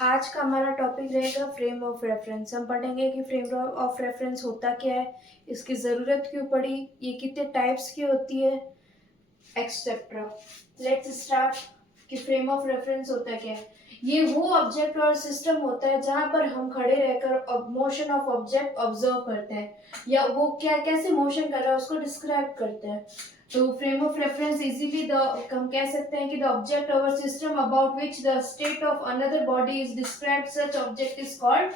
आज का हमारा टॉपिक रहेगा फ्रेम ऑफ रेफरेंस। हम पढ़ेंगे कि फ्रेम ऑफ रेफरेंस होता क्या है, इसकी ज़रूरत क्यों पड़ी, ये कितने टाइप्स की होती है, एक्सेट्रा। लेट्स स्टार्ट कि फ्रेम ऑफ रेफरेंस होता क्या है। ये वो ऑब्जेक्ट और सिस्टम होता है जहां पर हम खड़े रहकर मोशन ऑफ ऑब्जेक्ट ऑब्जर्व करते हैं, या वो क्या कैसे मोशन कर रहा है उसको डिस्क्राइब करते हैं। तो frame of reference easily the हम कह सकते हैं कि द ऑब्जेक्ट और system about which the state of another body is described, such object is called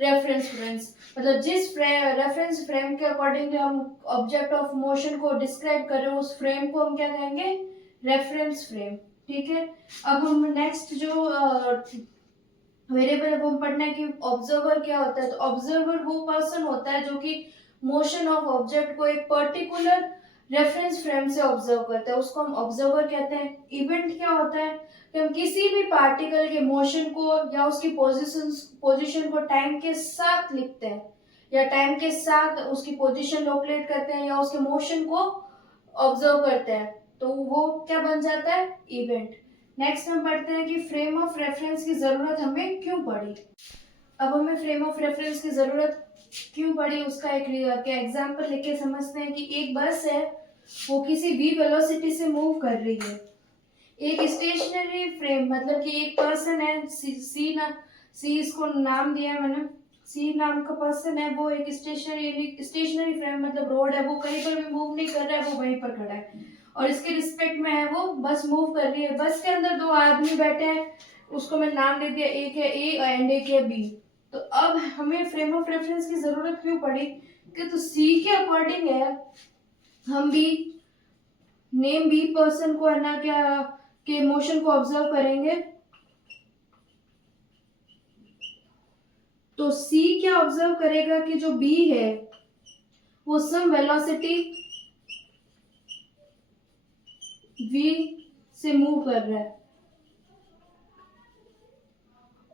reference frames. मतलब जिस रेफरेंस फ्रेम के अकॉर्डिंगली हम ऑब्जेक्ट ऑफ मोशन को डिस्क्राइब कर रहे हो उस फ्रेम को हम क्या कहेंगे, रेफरेंस फ्रेम। ठीक है। अब हम नेक्स्ट जो वेरिएबल है वो हम पढ़ना है कि ऑब्जर्वर क्या होता है। तो ऑब्जर्वर वो पर्सन होता है जो कि मोशन ऑफ ऑब्जेक्ट को एक पर्टिकुलर रेफरेंस फ्रेम से ऑब्जर्व करता है, उसको हम ऑब्जर्वर कहते हैं। इवेंट क्या होता है कि हम किसी भी पार्टिकल के मोशन को या उसकी पोजीशन को टाइम के साथ लिखते हैं, या टाइम के साथ उसकी पोजीशन लोकेट करते हैं, या उसके मोशन को ऑब्जर्व करते हैं, तो वो क्या बन जाता है, इवेंट। नेक्स्ट हम पढ़ते हैं कि फ्रेम ऑफ रेफरेंस की जरूरत हमें क्यों पड़ी। अब हमें फ्रेम ऑफ रेफरेंस की जरूरत क्यों पड़ी उसका एक एग्जांपल लेके समझते हैं कि एक बस है, वो किसी v वेलोसिटी से मूव कर रही है। एक स्टेशनरी फ्रेम मतलब कि एक पर्सन है, सी इसको नाम दिया है मैंने, सी नाम का पर्सन है, वो एक स्टेशनरी फ्रेम मतलब रोड है, वो कहीं पर भी मूव नहीं कर रहा है, वो वहीं पर खड़ा है और इसके रिस्पेक्ट में है, वो बस मूव कर रही है। बस के अंदर दो आदमी बैठे हैं, उसको मैं नाम दे दिया, एक है ए एंड एक है बी। तो अब हमें फ्रेम ऑफ रेफरेंस की जरूरत क्यों पड़ी कि तो सी के अकॉर्डिंग है, हम भी नेम बी पर्सन को है ना क्या के मोशन को ऑब्जर्व करेंगे। तो सी क्या ऑब्जर्व करेगा कि जो बी है वो सम वेलोसिटी वी से मूव कर रहा है,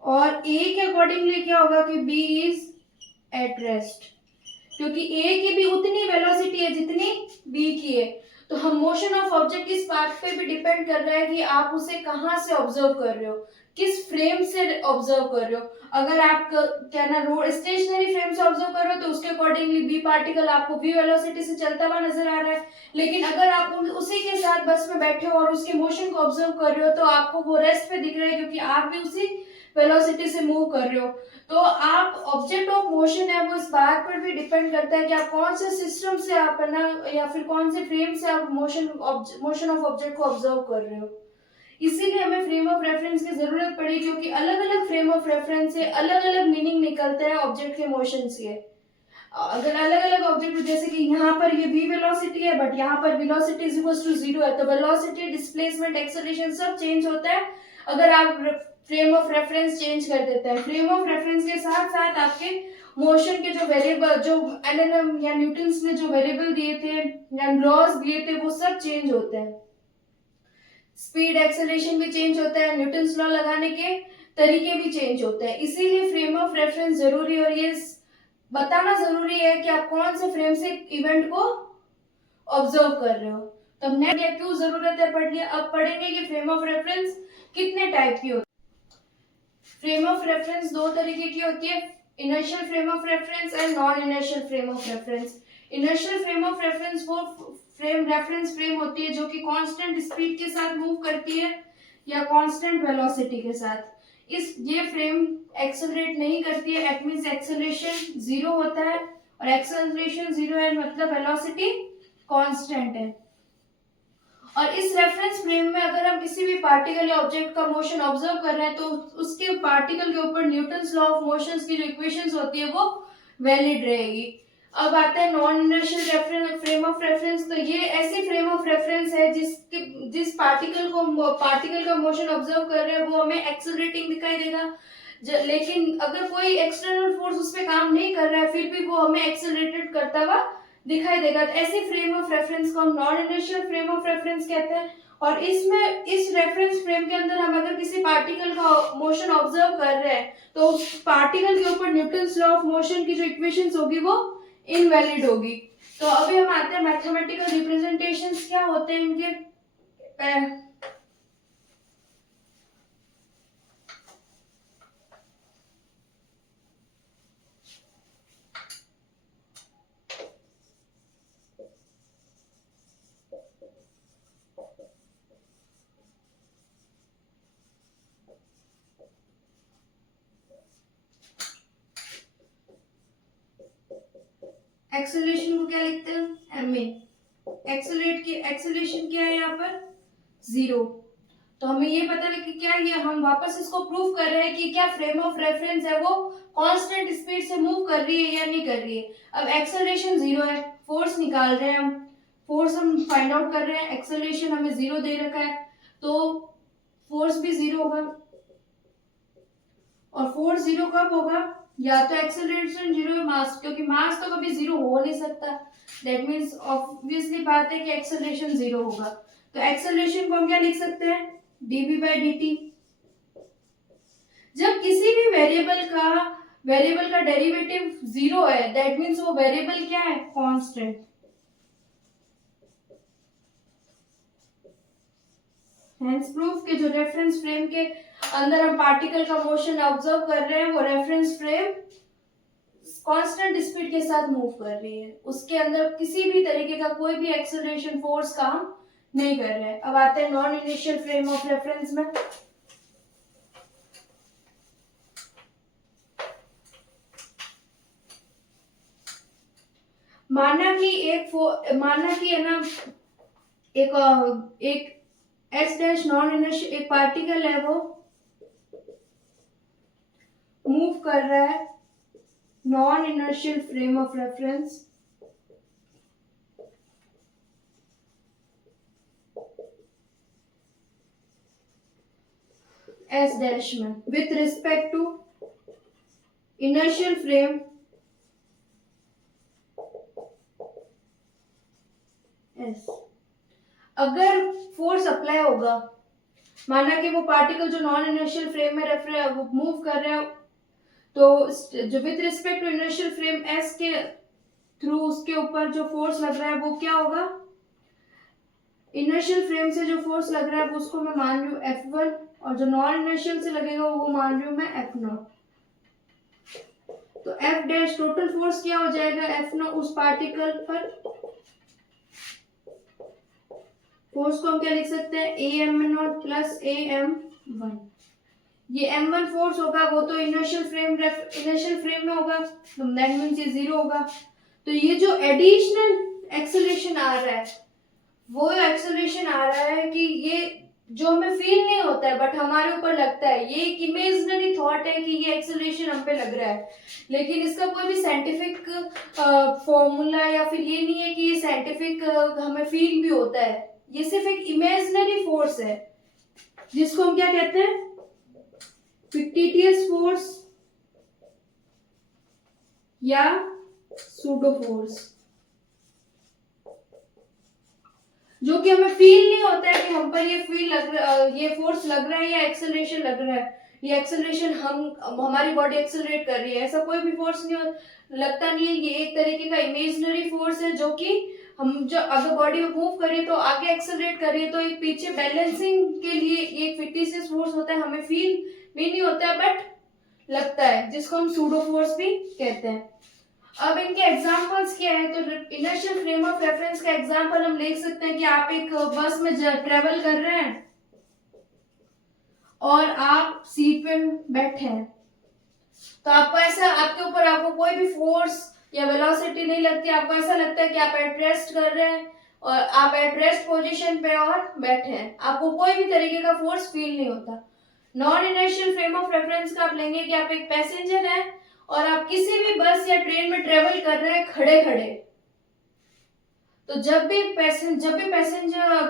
और ए के अकॉर्डिंगली क्या होगा कि बी इज एट रेस्ट, क्योंकि ए की भी उतनी वेलोसिटी है जितनी बी की है। तो हम मोशन ऑफ ऑब्जेक्ट इस बात पे भी डिपेंड कर रहा है कि आप उसे कहां से ऑब्जर्व कर रहे हो, किस फ्रेम से ऑब्जर्व कर रहे हो। अगर आप क्या ना रोड स्टेशनरी फ्रेम से ऑब्जर्व कर रहे हो तो उसके अकॉर्डिंगली बी पार्टिकल आपको बी वेलोसिटी से चलता हुआ नजर आ रहा है। लेकिन अगर आप उसी के साथ बस में बैठे हो और उसके मोशन को ऑब्जर्व कर रहे हो तो आपको वो रेस्ट पे दिख रहा है, क्योंकि आप भी उसी वेलोसिटी से मूव कर रहे हो। तो आप ऑब्जेक्ट ऑफ मोशन है वो इस बात पर भी डिपेंड करता है कि आप कौन से सिस्टम से आप है ना, या फिर कौन से फ्रेम से आप मोशन ऑफ ऑब्जेक्ट को ऑब्जर्व कर रहे हो। इसीलिए हमें फ्रेम ऑफ रेफरेंस की जरूरत पड़ी, क्योंकि अलग अलग फ्रेम ऑफ रेफरेंस से अलग अलग मीनिंग निकलते हैं ऑब्जेक्ट के मोशन से। अगर अलग अलग ऑब्जेक्ट जैसे कि यहाँ पर ये v वेलोसिटी है बट यहाँ पर वेलोसिटी इज इक्वल टू 0 है, तो वेलोसिटी डिस्प्लेसमेंट एक्सेलरेशन सब चेंज होता है अगर आप फ्रेम ऑफ रेफरेंस चेंज कर देते हैं। फ्रेम ऑफ रेफरेंस के साथ साथ आपके मोशन के जो वेरिएबल, जो एलएनएम या न्यूटन्स ने जो वेरिएबल दिए थे या लॉज दिए थे वो सब चेंज होते हैं। स्पीड एक्सेलरेशन भी चेंज होता है, न्यूटन्स लॉ लगाने के तरीके भी चेंज होते हैं। इसीलिए फ्रेम ऑफ रेफरेंस जरूरी है, और ये बताना जरूरी है कि आप कौन से फ्रेम से इवेंट को ऑब्जर्व कर रहे हो। तो हमने क्यों जरूरत है पढ़ लिया। अब पढ़ेंगे कि फ्रेम ऑफ रेफरेंस कितने टाइप की होती है। फ्रेम ऑफ रेफरेंस दो तरीके की होती है, inertial frame of reference and non inertial frame of reference. Inertial frame of reference वो रेफरेंस फ्रेम होती है जो कि कांस्टेंट स्पीड के साथ मूव करती है या कांस्टेंट वेलोसिटी के साथ। ये फ्रेम एक्सेलरेट नहीं करती है, एट मींस एक्सेलरेशन जीरो होता है, और एक्सेलरेशन जीरो है मतलब वेलोसिटी कांस्टेंट है। और इस रेफरेंस फ्रेम में अगर हम किसी भी पार्टिकल या ऑब्जेक्ट का मोशन ऑब्जर्व कर रहे हैं तो उसके पार्टिकल के ऊपर न्यूटन्स लॉ ऑफ मोशंस की जो इक्वेशंस होती है वो वैलिड रहेगी। अब आता है non inertial frame of reference. तो ये ऐसी फ्रेम ऑफ रेफरेंस है जिस पार्टिकल का मोशन ऑब्जर्व कर रहे हैं वो हमें एक्सेलरेटिंग दिखाई देगा, लेकिन अगर कोई एक्सटर्नल फोर्स उस पर काम नहीं कर रहा है फिर भी वो हमें एक्सेलरेटेड करता हुआ दिखाई देगा। तो ऐसी फ्रेम ऑफ रेफरेंस को हम non inertial frame of reference कहते हैं। और इसमें इस रेफरेंस फ्रेम के अंदर हम अगर किसी पार्टिकल का मोशन ऑब्जर्व कर रहे हैं तो उस पार्टिकल के ऊपर न्यूटन्स लॉ ऑफ मोशन की जो इक्वेशंस होगी वो इनवैलिड होगी। तो अभी हम आते हैं मैथमेटिकल रिप्रेजेंटेशंस क्या होते हैं इनके। एक्सेलरेशन को क्या लिखते हैं ma। एक्सेलरेशन क्या है यहाँ पर 0। तो हमें ये पता है कि क्या ये हम वापस इसको प्रूव कर रहे हैं कि क्या फ्रेम ऑफ रेफरेंस है वो कांस्टेंट स्पीड से मूव कर रही है या नहीं कर रही है। अब एक्सेलरेशन 0 है, फोर्स निकाल रहे हैं हम, फोर्स हम फाइंड आउट कर रहे हैं, एक्सेलरेशन हमें 0 दे रखा है तो फोर्स भी 0 होगा। और फोर्स 0 कब होगा, या तो एक्सेलरेशन 0 है मास, क्योंकि मास तो कभी 0 हो नहीं सकता, दैट मीन्स ऑब्वियसली बात है कि एक्सेलरेशन 0 होगा। तो एक्सेलरेशन को हम क्या लिख सकते हैं dv/dt। जब किसी भी वेरिएबल का डेरिवेटिव 0 है, दैट मीन्स वो वेरिएबल क्या है कांस्टेंट। हेंस प्रूफ के जो रेफरेंस फ्रेम के अंदर हम पार्टिकल का मोशन ऑब्जर्व कर रहे हैं वो रेफरेंस फ्रेम कांस्टेंट स्पीड के साथ मूव कर रही है, उसके अंदर किसी भी तरीके का कोई भी एक्सेलरेशन फोर्स काम नहीं कर रहे हैं। अब आते हैं non initial frame of reference में। माना कि है ना एक एस डैश नॉन इनर्शियल एक पार्टिकल है, वो मूव कर रहा है non inertial frame of reference S dash में with respect to inertial frame S. अगर फोर्स अप्लाई होगा, माना कि वो पार्टिकल जो नॉन इनर्शियल फ्रेम में मूव कर रहे हैं, तो जो with respect to inertial frame S के थ्रू उसके ऊपर जो फोर्स लग रहा है वो क्या होगा, इनर्शियल फ्रेम से जो फोर्स लग रहा है वो उसको मैं मान रही हूँ F1, और जो नॉन इनर्शियल से लगेगा वो मान रही हूँ मैं F0। तो F डैश टोटल फोर्स क्या हो जाएगा F0 उस पार्टिकल पर। फोर्स को हम क्या लिख सकते हैं AM0 प्लस AM1। ये M1 फोर्स होगा वो तो इनर्शियल फ्रेम में होगा, तो दैट मींस ये 0 होगा। तो ये जो एडिशनल एक्सेलरेशन आ रहा है वो एक्सेलरेशन आ रहा है कि ये जो हमें फील नहीं होता है बट हमारे ऊपर लगता है, ये एक इमेजिनरी थॉट है कि ये एक्सेलरेशन हम पे लग रहा है, लेकिन इसका कोई भी साइंटिफिक फॉर्मूला या फिर ये नहीं है कि ये साइंटिफिक हमें फील भी होता है। ये सिर्फ एक इमेजिनरी फोर्स है जिसको हम क्या कहते हैं फिक्टिशियस फोर्स या सूडो फोर्स, जो कि हमें फील नहीं होता है कि हम पर ये फोर्स लग रहा है या एक्सेलरेशन लग रहा है, ये एक्सेलरेशन हमारी बॉडी एक्सेलरेट कर रही है, ऐसा कोई भी फोर्स नहीं लगता नहीं है। ये एक तरीके का इमेजिनरी फोर्स है जो कि हम जो अगर बॉडी में मूव करें तो आगे एक्सेलरेट करें तो एक पीछे बैलेंसिंग के लिए एक फिक्टिशियस फोर्स होता है, हमें फील भी नहीं होता है बट लगता है, जिसको हम सूडो फोर्स भी कहते हैं। अब इनके एग्जांपल्स क्या है, तो इनर्शियल फ्रेम ऑफ रेफरेंस का एग्जांपल हम देख सकते हैं कि आप एक बस में ट्रेवल कर रहे हैं और आप सीट पे बैठे हैं, तो आपको ऐसा आपके ऊपर आपको कोई भी फोर्स या वेलोसिटी नहीं लगती, आपको ऐसा लगता है कि आप एट रेस्ट कर रहे हैं और आप एट रेस्ट पोजीशन पे और बैठे हैं, आपको कोई भी तरीके का फोर्स फील नहीं होता। Non inertial frame of reference का आप लेंगे कि आप एक पैसेंजर हैं और आप किसी भी बस या ट्रेन में ट्रेवल कर रहे हैं खड़े खड़े, तो जब भी पैसेंजर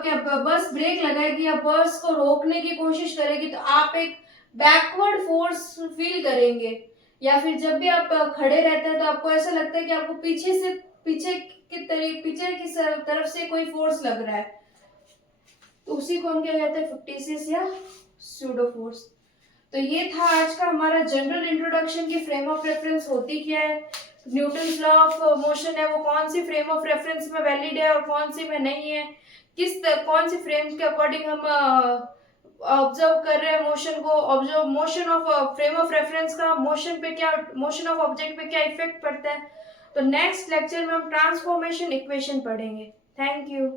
क्या बस ब्रेक लगाएगी या बस को रोकने की कोशिश करेगी तो आप एक बैकवर्ड फोर्स फील करेंगे, या फिर जब भी आप खड़े रहते हैं तो आपको ऐसा लगता है कि आपको पीछे की तरफ से कोई फोर्स लग रहा है, तो उसी को हम क्या कहते हैं फिक्टिशियस या सूडो फोर्स। तो ये था आज का हमारा जनरल इंट्रोडक्शन की फ्रेम ऑफ रेफरेंस होती क्या है, न्यूटन्स लॉ ऑफ मोशन है वो कौन सी फ्रेम ऑफ रेफरेंस में वैलिड है और कौन सी में नहीं है, कौन सी फ्रेम के अकॉर्डिंग हम ऑब्जर्व कर रहे हैं मोशन को, observe motion of frame of reference का मोशन ऑफ ऑब्जेक्ट पे क्या इफेक्ट पड़ता है। तो नेक्स्ट लेक्चर में हम ट्रांसफॉर्मेशन इक्वेशन पढ़ेंगे। Thank you.